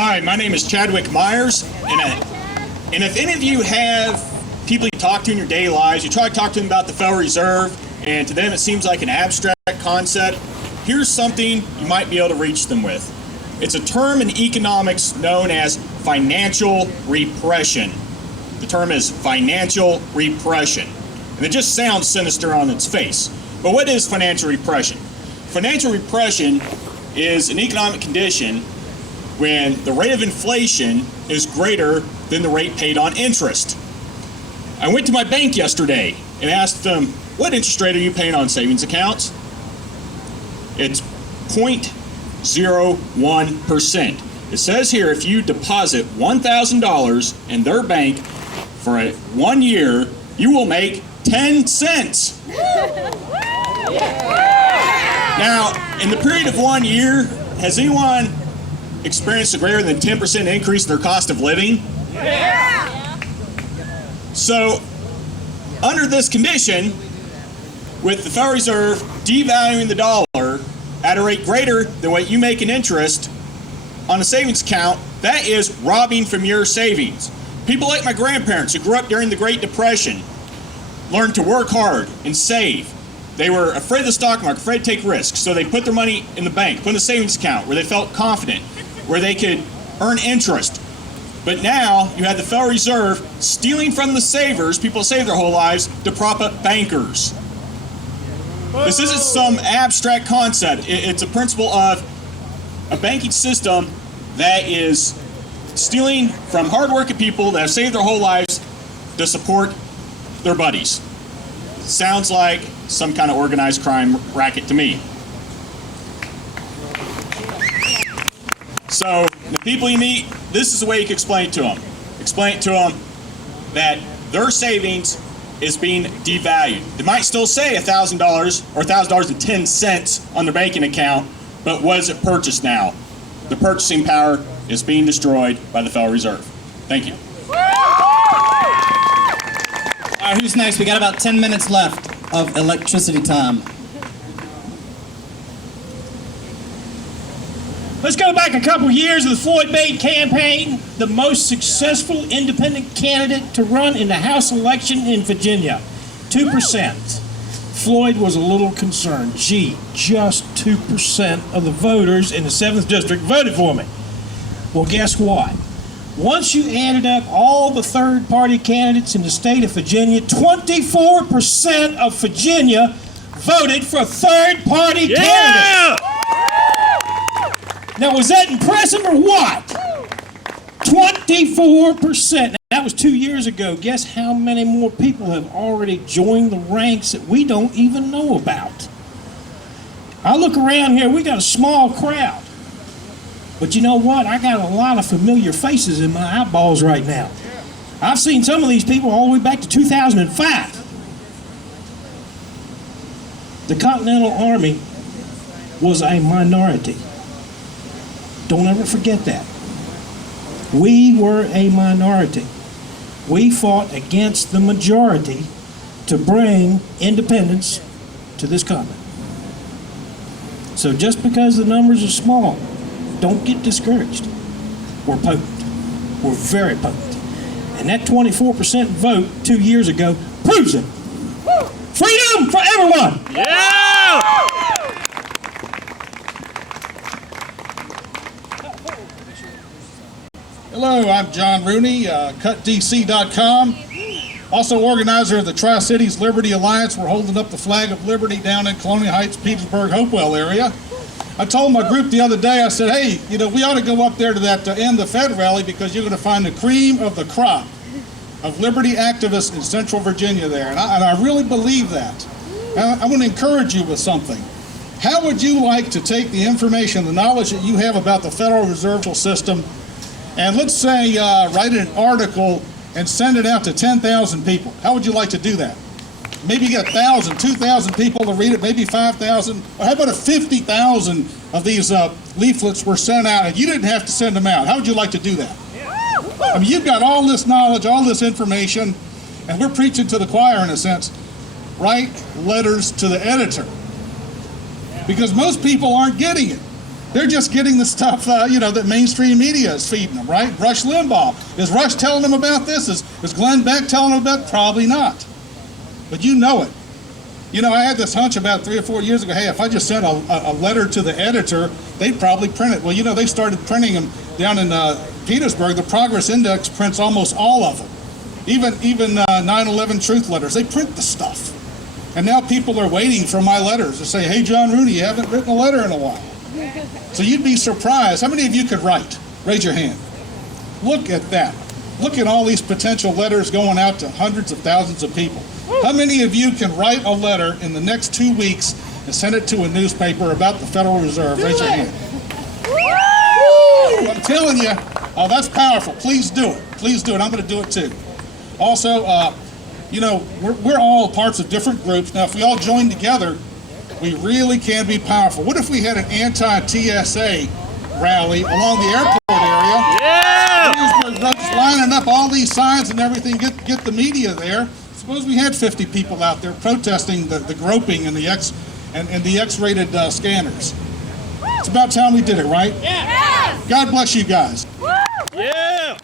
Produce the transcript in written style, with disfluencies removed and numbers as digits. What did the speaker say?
Hi, my name is Chadwick Myers, and if any of you have people you talk to in your daily lives, you try to talk to them about the Federal Reserve, and to them it seems like an abstract concept, here's something you might be able to reach them with. It's a term in economics known as financial repression. The term is financial repression, and it just sounds sinister on its face. But what is financial repression? Financial repression is an economic condition when the rate of inflation is greater than the rate paid on interest. I went to my bank yesterday and asked them, what interest rate are you paying on savings accounts? It's 0.01%. It says here if you deposit $1,000 in their bank for 1 year, you will make 10 cents. Now, in the period of 1 year, has anyone experienced a greater than 10% increase in their cost of living? Yeah. So, under this condition, with the Federal Reserve devaluing the dollar at a rate greater than what you make in interest on a savings account, that is robbing from your savings. People like my grandparents who grew up during the Great Depression learned to work hard and save. They were afraid of the stock market, afraid to take risks, so they put their money in the bank, put in a savings account where they felt confident, where they could earn interest. But now you have the Federal Reserve stealing from the savers, people save their whole lives, to prop up bankers. This isn't some abstract concept. It's a principle of a banking system that is stealing from hard-working people that have saved their whole lives to support their buddies. Sounds like some kind of organized crime racket to me. So, the people you meet, this is the way you can explain it to them. Explain it to them that their savings is being devalued. They might still say $1,000 or $1,000.10 on their banking account, but what is it purchased now? The purchasing power is being destroyed by the Federal Reserve. Thank you. All right, who's next? We got about 10 minutes left of electricity time. Let's go back a couple years of the Floyd Bade campaign, the most successful independent candidate to run in the House election in Virginia, 2%. Floyd was a little concerned. Gee, just 2% of the voters in the 7th District voted for me. Well, guess what? Once you added up all the third-party candidates in the state of Virginia, 24% of Virginia voted for third-party candidates. Now, was that impressive or what? 24%. That was 2 years ago. Guess how many more people have already joined the ranks that we don't even know about? I look around here, we got a small crowd. But you know what? I got a lot of familiar faces in my eyeballs right now. I've seen some of these people all the way back to 2005. The Continental Army was a minority. Don't ever forget that. We were a minority. We fought against the majority to bring independence to this continent. So just because the numbers are small, don't get discouraged. We're potent. We're very potent. And that 24% vote 2 years ago proves it. Freedom for everyone! Yeah! Hello, I'm John Rooney, CutDC.com. Also organizer of the Tri-Cities Liberty Alliance. We're holding up the flag of liberty down in Colonial Heights, Petersburg, Hopewell area. I told my group the other day, I said, hey, you know, we ought to go up there to that end the Fed rally because you're going to find the cream of the crop of liberty activists in Central Virginia there. And I really believe that. I want to encourage you with something. How would you like to take the information, the knowledge that you have about the Federal Reserve System, and let's say write an article and send it out to 10,000 people? How would you like to do that? Maybe you get 1,000, 2,000 people to read it, maybe 5,000. Or how about if 50,000 of these leaflets were sent out and you didn't have to send them out? How would you like to do that? I mean, you've got all this knowledge, all this information, and we're preaching to the choir in a sense. Write letters to the editor. Because most people aren't getting it. They're just getting the stuff, that mainstream media is feeding them, right? Rush Limbaugh. Is Rush telling them about this? Is Glenn Beck telling them about it? Probably not. But you know it. I had this hunch about 3 or 4 years ago, hey, if I just sent a letter to the editor, they'd probably print it. Well, they started printing them down in Petersburg. The Progress Index prints almost all of them. Even 9/11 truth letters, they print the stuff. And now people are waiting for my letters to say, hey, John Rooney, you haven't written a letter in a while. So you'd be surprised. How many of you could write? Raise your hand. Look at that. Look at all these potential letters going out to hundreds of thousands of people. How many of you can write a letter in the next 2 weeks and send it to a newspaper about the Federal Reserve? Raise your hand. Woo! I'm telling you, oh, that's powerful. Please do it. Please do it. I'm going to do it too. Also, we're all parts of different groups. Now, if we all join together, we really can be powerful. What if we had an anti-TSA rally along the airport area? Yeah! Just lining up all these signs and everything, get the media there. Suppose we had 50 people out there protesting the groping and the X-rated scanners. It's about time we did it, right? Yeah! God bless you guys. Yeah!